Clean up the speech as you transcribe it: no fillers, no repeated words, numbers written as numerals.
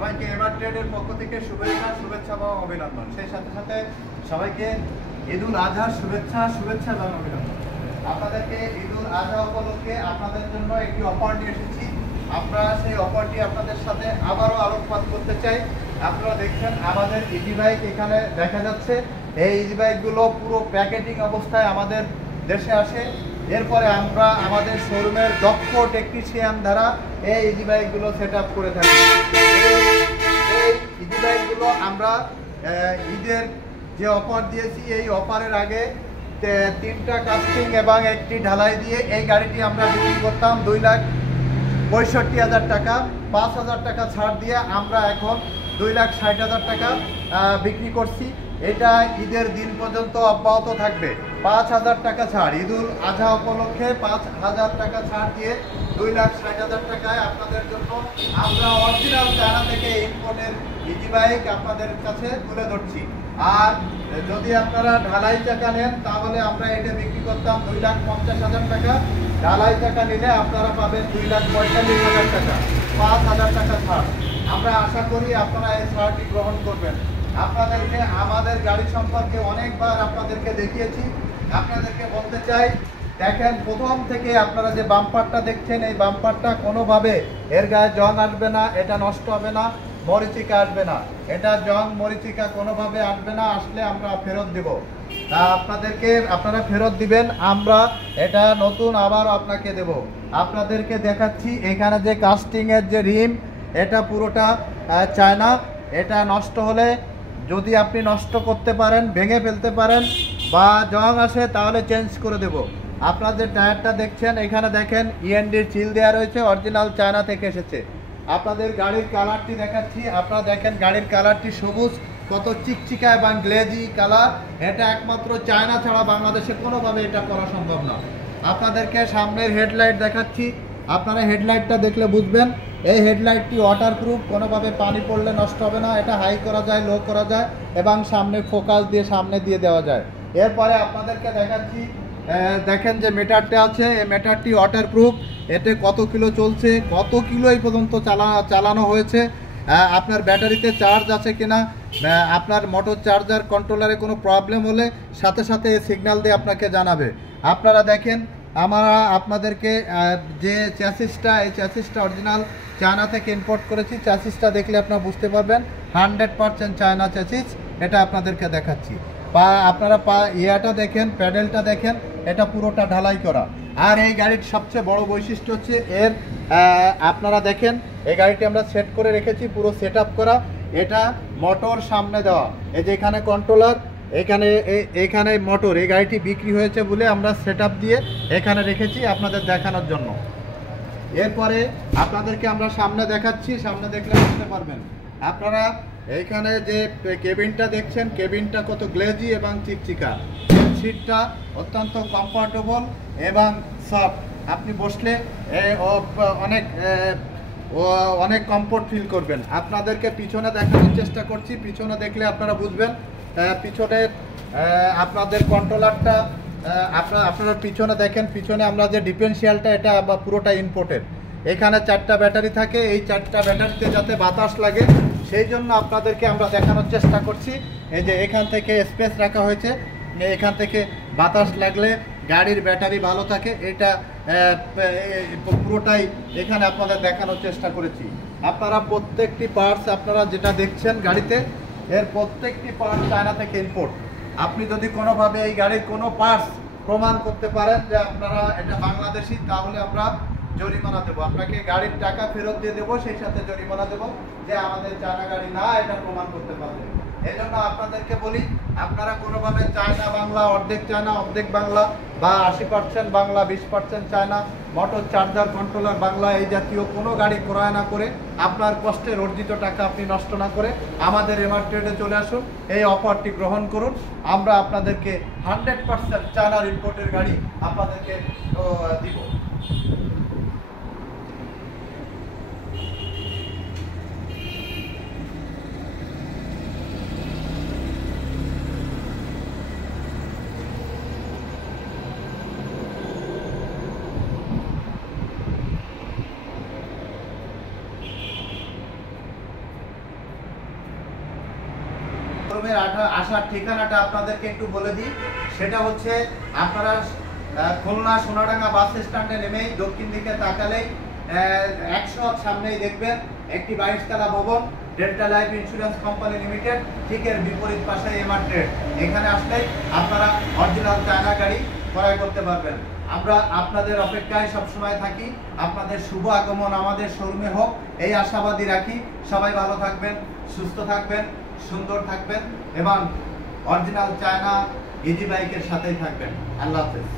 সবাইকে এমআর ট্রেডের পক্ষ থেকে শুভেচ্ছা এবং অভিনন্দন। সেই সাথে সাথে সবাইকে ঈদুল আজহার শুভেচ্ছা এবং অভিনন্দন। আপনাদেরকে ঈদুল আজহা উপলক্ষে আপনাদের জন্য একটি অফার নিয়ে এসেছি। আমরা সেই অফারটি আপনাদের সাথে আবারও আলোকপাত করতে চাই। আপনারা দেখছেন আমাদের ইজি বাইক এখানে দেখা যাচ্ছে। এই ইজি বাইকগুলো পুরো প্যাকেটিং অবস্থায় আমাদের দেশে আসে। এরপরে আমরা আমাদের শোরুমের দক্ষ টেকনিশিয়ান দ্বারা এই ইজি বাইকগুলো সেট আপ করে থাকি। এই ইজি বাইকগুলো আমরা ঈদের যে অফার দিয়েছি, এই অফারের আগে 3টা কাস্টিং এবং একটি ঢালাই দিয়ে এই গাড়িটি আমরা বিক্রি করতাম 2,65,000 টাকা। 5,000 টাকা ছাড় দিয়ে আমরা এখন 2,60,000 টাকা বিক্রি করছি। এটা ঈদের দিন পর্যন্ত অব্যাহত থাকবে। 5,000 টাকা ছাড়, ঈদুল আজহা উপলক্ষে 5,000 টাকা ছাড় দিয়ে 2,60,000 টাকায় আপনাদের জন্য আমরা অরিজিনাল চায়না থেকে ইম্পোর্টের ইজি বাইক আপনাদের কাছে তুলে ধরছি। আর যদি আপনারা ঢালাই চাকা নেন তাহলে আমরা এটা বিক্রি করতাম 2,50,000 টাকা। ঢালাই চাকা নিলে আপনারা পাবেন 2,45,000 টাকা, 5,000 টাকা ছাড়। আমরা আশা করি আপনারা এই ছাড়টি গ্রহণ করবেন। আপনাদেরকে আমাদের গাড়ি সম্পর্কে অনেকবার আপনাদেরকে দেখিয়েছি। আপনাদেরকে বলতে চাই, দেখেন প্রথম থেকে আপনারা যে বাম্পারটা দেখছেন, এই বাম্পারটা কোনোভাবে এর গায়ে জং আসবে না, এটা নষ্ট হবে না, মরিচিকা আসবে না, এটা জং মরিচিকা কোনোভাবে আসবে না। আসলে আমরা ফেরত দেব, তা আপনারা ফেরত দিবেন, আমরা এটা নতুন আবার আপনাকে দেব। আপনাদেরকে দেখাচ্ছি এখানে যে কাস্টিংয়ের যে রিম, এটা পুরোটা চায়না। এটা নষ্ট হলে যদি আপনি নষ্ট করতে পারেন, ভেঙে ফেলতে পারেন বা জং আসে তাহলে চেঞ্জ করে দেব। আপনাদের টায়ারটা দেখছেন, এখানে দেখেন ইএনডির চিল দেওয়া রয়েছে, অরিজিনাল চায়না থেকে এসেছে। আপনাদের গাড়ির কালারটি দেখাচ্ছি, আপনারা দেখেন গাড়ির কালারটি সবুজ, কত চিকচিকা এবং গ্লেজি কালার। এটা একমাত্র চায়না ছাড়া বাংলাদেশে কোনোভাবে এটা করা সম্ভব না। আপনাদেরকে সামনের হেডলাইট দেখাচ্ছি, আপনারা হেডলাইটটা দেখলে বুঝবেন। এই হেডলাইটটি ওয়াটারপ্রুফ, কোনোভাবে পানি পড়লে নষ্ট হবে না। এটা হাই করা যায়, লো করা যায় এবং সামনে ফোকাস দিয়ে সামনে দিয়ে দেওয়া যায়। এরপরে আপনাদেরকে দেখাচ্ছি, দেখেন যে মিটারটা আছে, এই মিটারটি ওয়াটারপ্রুফ। এতে কত কিলো চলছে, কত কিলো এই পর্যন্ত চালানো হয়েছে, আপনার ব্যাটারিতে চার্জ আছে কিনা, আপনার মোটর চার্জার কন্ট্রোলারে কোনো প্রবলেম হলে সাথে সাথে সিগন্যাল দিয়ে আপনাকে জানাবে। আপনারা দেখেন আমরা আপনাদেরকে যে চ্যাসিসটা, এই চ্যাসিসটা অরিজিনাল চায়না থেকে ইম্পোর্ট করেছি। চ্যাসিসটা দেখলে আপনারা বুঝতে পারবেন 100% চায়না চ্যাসিস। এটা আপনাদেরকে দেখাচ্ছি। আপনারা ইয়াটা দেখেন, প্যাডেলটা দেখেন, এটা পুরোটা ঢালাই করা। আর এই গাড়ির সবচেয়ে বড় বৈশিষ্ট্য হচ্ছে এর, আপনারা দেখেন এই গাড়িটি আমরা সেট করে রেখেছি, পুরো সেট আপ করা। এটা মোটর সামনে দেওয়া, এই যে এখানে কন্ট্রোলার, এখানে মোটর। এই গাড়িটি বিক্রি হয়েছে বলে আমরা সেট আপ দিয়ে এখানে রেখেছি আপনাদের দেখানোর জন্য। এরপরে আপনাদেরকে আমরা সামনে দেখাচ্ছি, সামনে দেখলে বুঝতে পারবেন। আপনারা এইখানে যে কেবিনটা দেখছেন, কেবিনটা কত গ্লেজি এবং চিকচিকা। সিটটা অত্যন্ত কমফর্টেবল এবং সফট। আপনি বসলে অনেক কমফোর্ট ফিল করবেন। আপনাদেরকে পিছনে দেখানোর চেষ্টা করছি, পিছনে দেখলে আপনারা বুঝবেন। পিছনে আপনাদের কন্ট্রোলারটা আপনারা পিছনে দেখেন, পিছনে আমরা যে ডিফারেন্সিয়ালটা, এটা পুরোটা ইম্পোর্টেড। এখানে 4টা ব্যাটারি থাকে, এই 4টা ব্যাটারিতে যাতে বাতাস লাগে সেই জন্য আপনাদেরকে আমরা দেখানোর চেষ্টা করছি। এই যে এখান থেকে স্পেস রাখা হয়েছে, এখান থেকে বাতাস লাগলে গাড়ির ব্যাটারি ভালো থাকে। এটা পুরোটাই এখানে আপনাদের দেখানোর চেষ্টা করেছি। আপনারা প্রত্যেকটি পার্টস আপনারা যেটা দেখছেন গাড়িতে, এর প্রত্যেকটি পার্টস চায়না থেকে ইম্পোর্ট। আপনি যদি কোনোভাবে এই গাড়ির কোনো পার্টস প্রমাণ করতে পারেন যে আপনারা এটা বাংলাদেশি, তাহলে আমরা জরিমানা দেবো আপনাকে, গাড়ির টাকা ফেরত দিয়ে দেবো, সেই সাথে জরিমানা দেবো যে আমাদের চায়না গাড়ি না, এটা প্রমাণ করতে পারবে। এই জন্য আপনাদেরকে বলি, আপনারা কোনোভাবে চায়না বাংলা, অর্ধেক চায়না অর্ধেক বাংলা, বা 80% Bangla 20% China, motor charger controller Bangla, এই জাতীয় কোনো গাড়ি ক্রয় না করে, আপনার কষ্টের অর্জিত টাকা আপনি নষ্ট না করে আমাদের এমআর ট্রেডে চলে আসুন, এই অফারটি গ্রহণ করুন। আমরা আপনাদেরকে 100% চায়নার ইম্পোর্টের গাড়ি আপনাদেরকে দিব। শোরুমের আসার ঠিকানাটা আপনাদেরকে একটু বলে দিই। সেটা হচ্ছে আপনারা খুলনা সোনাডাঙ্গা বাস স্ট্যান্ডে নেমেই দক্ষিণ দিকে তাকালেই 100 সামনেই দেখবেন একটি 22 তলা ভবন, delta life insurance company limited, ঠিক এর বিপরীত পাশে এমআর ট্রেড। এখানে আসলেই আপনারা অরিজিনাল চায়না গাড়ি ক্রয় করতে পারবেন। আমরা আপনাদের অপেক্ষায় সবসময় থাকি। আপনাদের শুভ আগমন আমাদের শোরুমে হোক এই আশাবাদী রাখি। সবাই ভালো থাকবেন, সুস্থ থাকবেন, সুন্দর থাকবেন এবং অরিজিনাল চায়না ইজি বাইকের সাথেই থাকবেন। আল্লাহ হাফেজ।